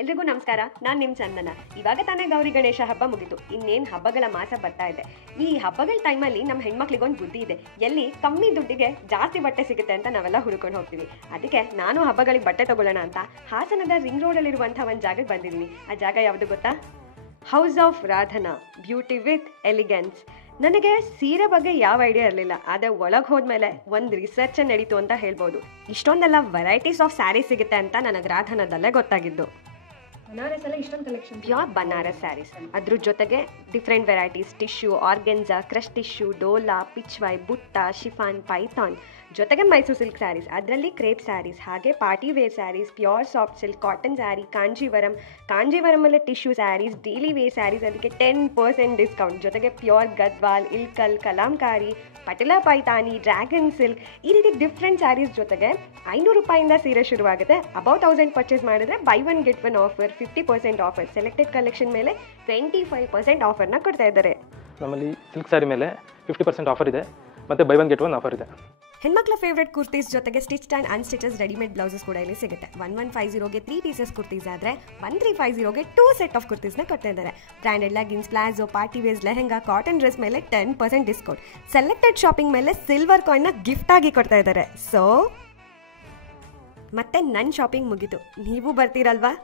ಎಲ್ರಿಗೂ ನಮಸ್ಕಾರ. ನಾನು ನಿಮ್ಮ ಚಂದನ. ಇವಾಗ ತಾನೇ ಗೌರಿ ಗಣೇಶ ಹಬ್ಬ ಮುಗಿತು. ಇನ್ನೇನು ಹಬ್ಬಗಳ ಮಾಸ ಬರ್ತಾ ಇದೆ. ಈ ಹಬ್ಬಗಳ ಟೈಮಲ್ಲಿ ನಮ್ಮ ಹೆಣ್ಮಕ್ಳಿಗೊಂದು ಬುದ್ಧಿ ಇದೆ. ಎಲ್ಲಿ ಕಮ್ಮಿ ದುಡ್ಡಿಗೆ ಜಾಸ್ತಿ ಬಟ್ಟೆ ಸಿಗುತ್ತೆ ಅಂತ ನಾವೆಲ್ಲ ಹುಡ್ಕೊಂಡು ಹೋಗ್ತೀವಿ. ಅದಕ್ಕೆ ನಾನು ಹಬ್ಬಗಳಿಗೆ ಬಟ್ಟೆ ತಗೊಳ್ಳೋಣ ಅಂತ ಹಾಸನದ ರಿಂಗ್ ರೋಡಲ್ಲಿರುವಂಥ ಒಂದು ಜಾಗಕ್ಕೆ ಬಂದಿದ್ದೀನಿ. ಆ ಜಾಗ ಯಾವುದು ಗೊತ್ತಾ? House of Radhana, beauty with elegance. ನನಗೆ ಸೀರೆ ಬಗ್ಗೆ ಯಾವ ಐಡಿಯಾ ಇರಲಿಲ್ಲ, ಆದರೆ ಒಳಗೆ ಹೋದ್ಮೇಲೆ ಒಂದು ರಿಸರ್ಚ್ ನಡೀತು ಅಂತ ಹೇಳ್ಬೋದು. ಇಷ್ಟೊಂದೆಲ್ಲ ವೆರೈಟೀಸ್ ಆಫ್ ಸ್ಯಾರೀಸ್ ಸಿಗುತ್ತೆ ಅಂತ ನನಗೆ ರಾಧನದಲ್ಲೇ ಗೊತ್ತಾಗಿದ್ದು. ಪ್ಯೂರ್ ಬನಾರಸ್ ಸ್ಯಾರೀಸ್, ಅದ್ರ ಜೊತೆಗೆ different varieties, tissue, organza, crush tissue, Dola, Pichwai, butta, chiffon, Python, ಜೊತೆಗೆ ಮೈಸೂರು ಸಿಲ್ಕ್ ಸ್ಯಾರೀಸ್, ಅದರಲ್ಲಿ ಕ್ರೇಪ್ ಸ್ಯಾರೀಸ್, ಹಾಗೆ party wear sarees, pure soft silk, cotton saree, ಕಾಂಜೀವರಮಲ್ಲೇ tissue sarees, daily wear sarees, ಅದಕ್ಕೆ 10% ಡಿಸ್ಕೌಂಟ್. ಜೊತೆಗೆ pure Gadwal, Ilkal, Kalamkari, Patola Paithani, dragon silk, ಈ ರೀತಿ ಡಿಫ್ರೆಂಟ್ ಸ್ಯಾರೀಸ್ ಜೊತೆಗೆ 500 ರೂಪಾಯಿಂದ ಸೀರೆ ಶುರುವಾಗುತ್ತೆ. ಅಬೌವ್ 1000 ಪರ್ಚೇಸ್ ಮಾಡಿದ್ರೆ buy one get one offer, 50% offer, selected collection ಮೇಲೆ 25% ಆಫರ್ನ ಕೊಡ್ತಾ ಇದ್ದಾರೆ. ನಮ್ಮಲ್ಲಿ ಸಿಲ್ಕ್ ಸ್ಯಾರಿ ಮೇಲೆ 50% ಆಫರ್ ಇದೆ, ಮತ್ತು by one get one offer ಇದೆ. ಹೆಣ್ಮಕ್ಳ ಫೇವ್ರೆಟ್ ಕುರ್ತೀಸ್ ಜೊತೆಗೆ ಸ್ಟಿಚ್ ಆ್ಯಂಡ್ ಅನ್ಸ್ಟಿಚಸ್ ರೆಡಿಮೇಡ್ ಬ್ಲೌಸಸ್ ಕೂಡ ಇಲ್ಲಿ ಸಿಗುತ್ತೆ. 1150ಗೆ 3 ಪೀಸಸ್ ಕುರ್ತೀಸ್ ಆದರೆ 1350ಗೆ 2 ಸೆಟ್ ಆಫ್ ಕುರ್ತೀಸ್ನ ಕೊಡ್ತಾ ಇದ್ದಾರೆ. Branded leggings, palazzo, party wares, lehenga, cotton dress ಮೇಲೆ 10% ಡಿಸ್ಕೌಂಟ್. ಸೆಲೆಕ್ಟೆಡ್ ಶಾಪಿಂಗ್ ಮೇಲೆ ಸಿಲ್ವರ್ ಕಾಯಿನ್ನ ಗಿಫ್ಟ್ ಆಗಿ ಕೊಡ್ತಾ ಇದ್ದಾರೆ. ಸೊ ಮತ್ತೆ ನನ್ನ ಶಾಪಿಂಗ್ ಮುಗೀತು, ನೀವು ಬರ್ತೀರಲ್ವಾ?